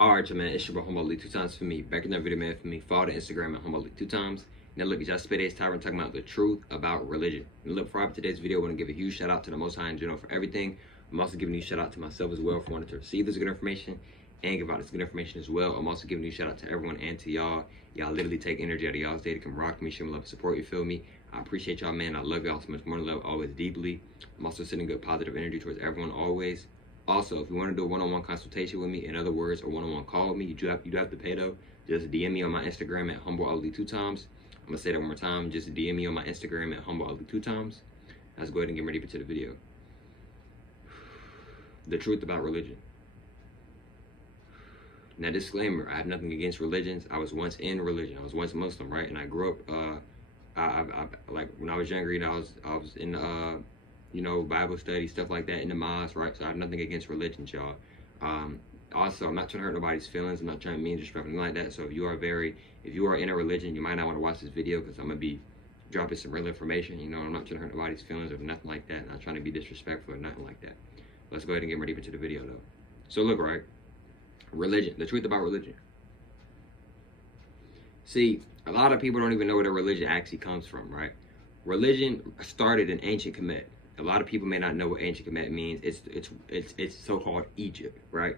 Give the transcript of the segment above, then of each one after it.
Alright, man, it's your boy Humble League 2 times for me. Back in that video, man, for me. Follow the Instagram at Humble League 2 times. Now, look, it's today's Tyrant talking about the truth about religion. And look, for today's video, I want to give a huge shout out to the Most High in general for everything. I'm also giving you a shout out to myself as well for wanting to receive this good information and give out this good information as well. I'm also giving you a shout out to everyone and to y'all. Y'all literally take energy out of y'all's day to come rock me, show me love and support, you feel me? I appreciate y'all, man. I love y'all so much more than love, always deeply. I'm also sending good positive energy towards everyone always. Also, if you want to do a one-on-one consultation with me, in other words, a one-on-one call with me, you do have to pay though. Just DM me on my Instagram at HumbleAli 2 times. I'm gonna say that one more time. Just DM me on my Instagram at HumbleAli 2 times. Let's go ahead and get ready to the video. The truth about religion. Now, disclaimer: I have nothing against religions. I was once in religion. I was once Muslim, right? And I grew up. Like when I was younger, you know, I was in you know, Bible study, stuff like that in the mosque, right? So I have nothing against religions, y'all. Also, I'm not trying to hurt nobody's feelings. I'm not trying to mean disrespect, anything like that. So if you are in a religion, you might not want to watch this video because I'm gonna be dropping some real information. You know, I'm not trying to hurt nobody's feelings or nothing like that. I'm not trying to be disrespectful or nothing like that. Let's go ahead and get ready to the video, though. So look, right? Religion, the truth about religion. See, a lot of people don't even know where their religion actually comes from, right? Religion started in ancient Kemet. A lot of people may not know what ancient Kemet means. It's so-called Egypt, right?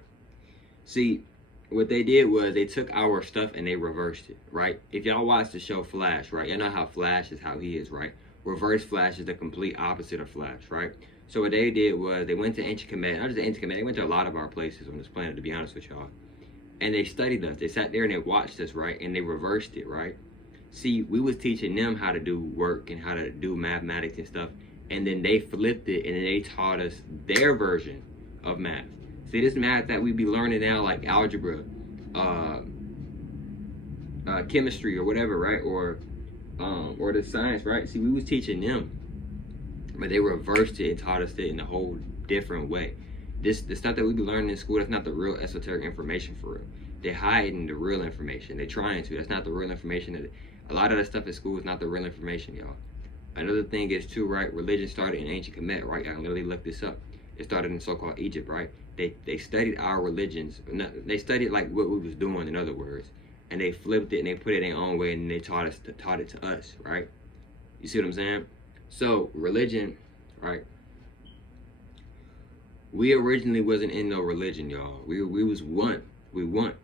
See, what they did was they took our stuff and they reversed it, right? If y'all watch the show Flash, right? Y'all know how Flash is how he is, right? Reverse Flash is the complete opposite of Flash, right? So what they did was they went to ancient Kemet, not just ancient Kemet, they went to a lot of our places on this planet, to be honest with y'all. And they studied us. They sat there and they watched us, right? And they reversed it, right? See, we was teaching them how to do work and how to do mathematics and stuff. And then they flipped it and then they taught us their version of math. See, this math that we be learning now, like algebra, chemistry or whatever, right? Or the science, right? See, we was teaching them, but they reversed it and taught us it in a whole different way. The stuff that we be learning in school, that's not the real esoteric information for real. They're hiding the real information. They're trying to. That's not the real information. A lot of that stuff in school is not the real information, y'all. Another thing is too, right? Religion started in ancient Kemet, right? I can literally look this up. It started in so-called Egypt, right? They studied our religions. They studied like what we was doing, in other words, and they flipped it and they put it their own way and they taught it to us, right? You see what I'm saying? So religion, right? We originally wasn't in no religion, y'all. We was one. We won,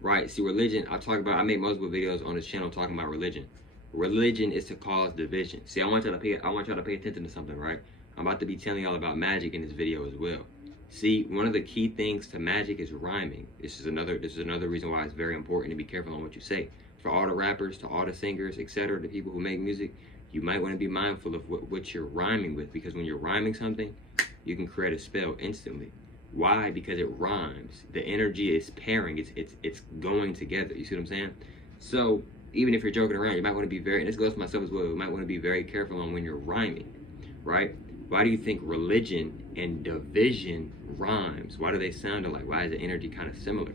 right? See, religion. I made multiple videos on this channel talking about religion. Religion is to cause division. See, I want y'all to pay attention to something, right? I'm about to be telling y'all about magic in this video as well. See, one of the key things to magic is rhyming. This is another reason why it's very important to be careful on what you say. For all the rappers, to all the singers, etc., the people who make music, you might want to be mindful of what you're rhyming with, because when you're rhyming something, you can create a spell instantly. Why? Because it rhymes. The energy is pairing. It's going together. You see what I'm saying? So even if you're joking around, you might want to be and this goes for myself as well, you might want to be very careful on when you're rhyming, right? Why do you think religion and division rhymes? Why do they sound alike? Why is the energy kind of similar?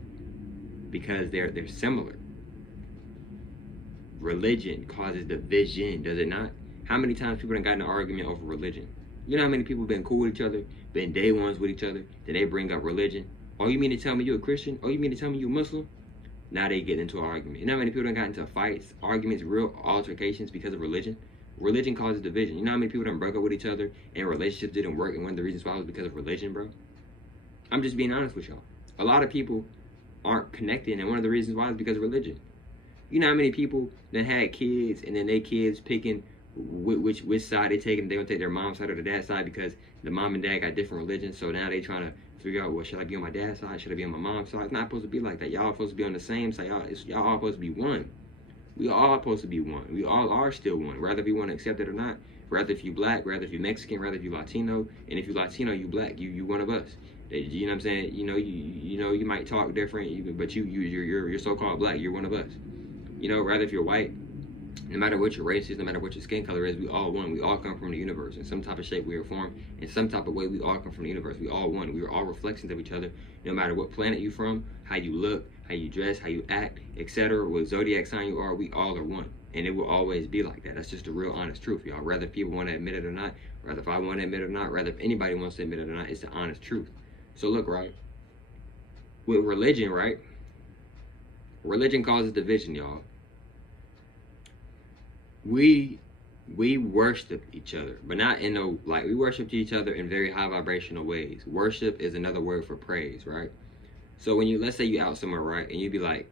Because they're similar. Religion causes division, does it not? How many times people have gotten an argument over religion? You know how many people have been cool with each other, been day ones with each other, then they bring up religion? Oh, you mean to tell me you're a Christian? Oh, you mean to tell me you're Muslim? Now they get into an argument. You know how many people done got into fights, arguments, real altercations because of religion? Religion causes division. You know how many people done broke up with each other and relationships didn't work, and one of the reasons why was because of religion, bro? I'm just being honest with y'all. A lot of people aren't connecting, and one of the reasons why is because of religion. You know how many people that had kids and then they kids picking which side they taking? They gonna take their mom's side or their dad's side because the mom and dad got different religions. So now they trying to figure out, well, should I be on my dad's side? Should I be on my mom's side? It's not supposed to be like that. Y'all supposed to be on the same side. Y'all all supposed to be one. We all supposed to be one. We all are still one. Rather if you want to accept it or not. Rather if you black, rather if you Mexican, rather if you Latino, and if you Latino, you black. You one of us. You know what I'm saying? You know you might talk different, but you're so-called black. You're one of us. You know, rather if you're white, no matter what your race is, no matter what your skin color is, we all one. We all come from the universe. In some type of shape we are formed. In some type of way, we all come from the universe. We all one. We are all reflections of each other. No matter what planet you're from, how you look, how you dress, how you act, etc., what zodiac sign you are, we all are one. And it will always be like that. That's just the real honest truth, y'all. Rather people want to admit it or not, rather if I want to admit it or not, rather if anybody wants to admit it or not, it's the honest truth. So look, right, with religion, right, Religion causes division, y'all. We worship each other, but not in no, like, we worship each other in very high vibrational ways. Worship is another word for praise, right? So when you, let's say you out somewhere, right, and you be like,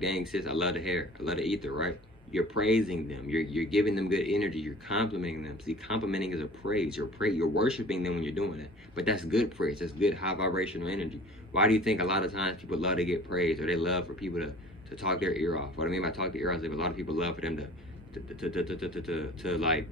dang sis, I love the hair, I love the ether, right? You're praising them. You're giving them good energy. You're complimenting them. See, complimenting is a praise. You're worshiping them when you're doing it. But that's good praise. That's good high vibrational energy. Why do you think a lot of times people love to get praised, or they love for people to talk their ear off? What I mean by talk their ear off is a lot of people love for them to like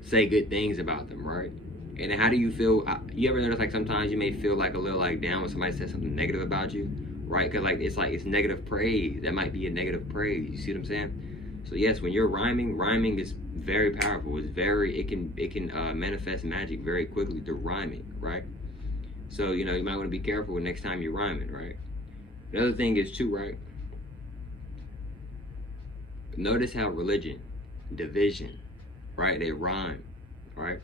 say good things about them, right? And how do you feel? You ever notice like sometimes you may feel like a little like down when somebody says something negative about you, right? Because like it's negative praise. That might be a negative praise. You see what I'm saying? So yes, when you're rhyming is very powerful. It can manifest magic very quickly through rhyming, right? So you might want to be careful next time you're rhyming, right? The other thing is too, right? Notice how religion, division, right? They rhyme, right?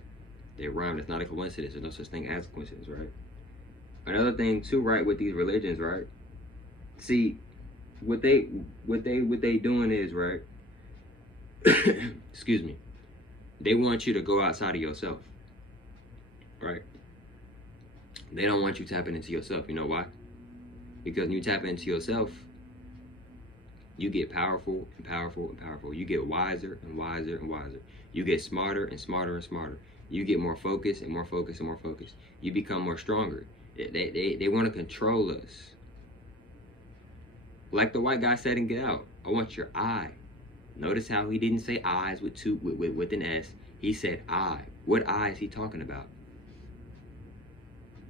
They rhyme. It's not a coincidence. There's no such thing as a coincidence, right? Another thing too, right, with these religions, right? See, what they doing is, right? Excuse me. They want you to go outside of yourself, right? They don't want you tapping into yourself. You know why? Because when you tap into yourself, you get powerful and powerful and powerful. You get wiser and wiser and wiser. You get smarter and smarter and smarter. You get more focused and more focused and more focused. You become more stronger. They want to control us. Like the white guy said in Get Out, I want your eye. Notice how he didn't say eyes with an S. He said eye. What eye is he talking about?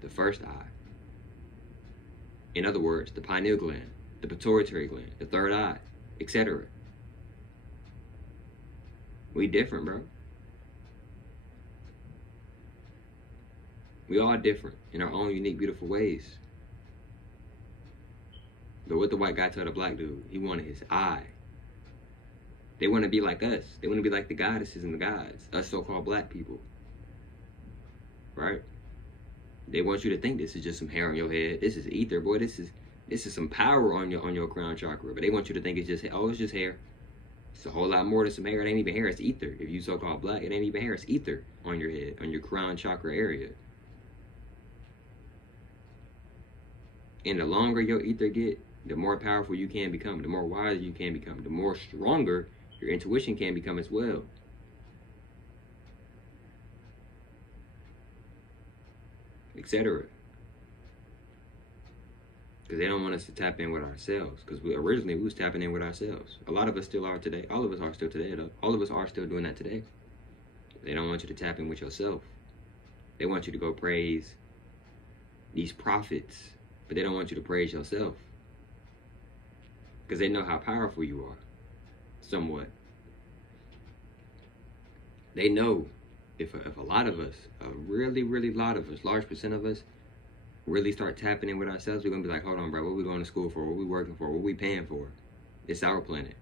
The first eye. In other words, the pineal gland, the pituitary gland, the third eye, etc. We different, bro. We all different in our own unique, beautiful ways. But what the white guy told the black dude, he wanted his eye. They want to be like us. They want to be like the goddesses and the gods, us so-called black people. Right? They want you to think this is just some hair on your head. This is ether, boy. This is some power on your crown chakra. But they want you to think it's just hair. It's a whole lot more than some hair. It ain't even hair. It's ether. If you so-called black, it ain't even hair. It's ether on your head, on your crown chakra area. And the longer your ether get, the more powerful you can become, the more wise you can become, the more stronger your intuition can become as well. Etc. Because they don't want us to tap in with ourselves. Because originally we was tapping in with ourselves. A lot of us still are today. All of us are still today, though. All of us are still doing that today. They don't want you to tap in with yourself. They want you to go praise these prophets, but they don't want you to praise yourself. Because they know how powerful you are. Somewhat. They know if a lot of us, a really, really lot of us, large percent of us, really start tapping in with ourselves, we're going to be like, hold on, bro, what are we going to school for? What are we working for? What are we paying for? It's our planet.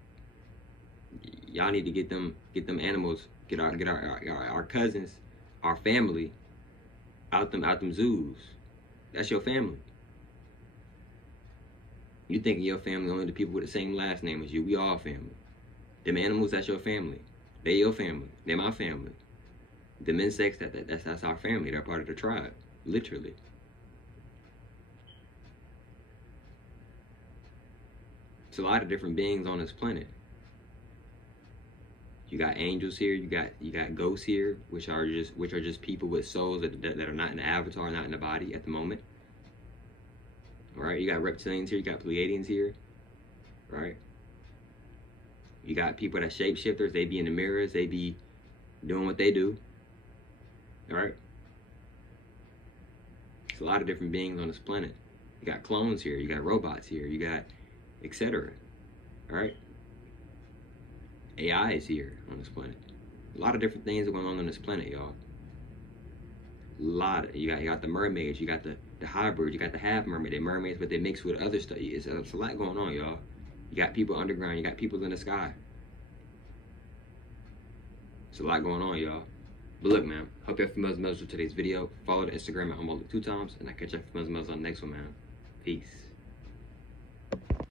Y'all need to get them animals, get our cousins, our family out them zoos. That's your family. You think your family only the people with the same last name as you. We all family. Them animals, that's your family. They your family. They my family. Them insects, that's our family. They're part of the tribe. Literally. It's a lot of different beings on this planet. You got angels here, you got ghosts here, which are just people with souls that are not in the avatar, not in the body at the moment. Alright, you got reptilians here, you got Pleiadians here. Right? You got people that shapeshifters, they be in the mirrors, they be doing what they do. Alright? There's a lot of different beings on this planet. You got clones here, you got robots here, you got etc. Alright? AI is here on this planet. A lot of different things are going on this planet, y'all. You got the mermaids, you got the hybrids, you got the half mermaid, they're mermaids, but they mix with other stuff. It's a lot going on, y'all. You got people underground, you got people in the sky. It's a lot going on, y'all. But look, man, hope you have familiar with today's video. Follow the Instagram at Humboldt 2 times, and I'll catch you for familiar on the next one, man. Peace.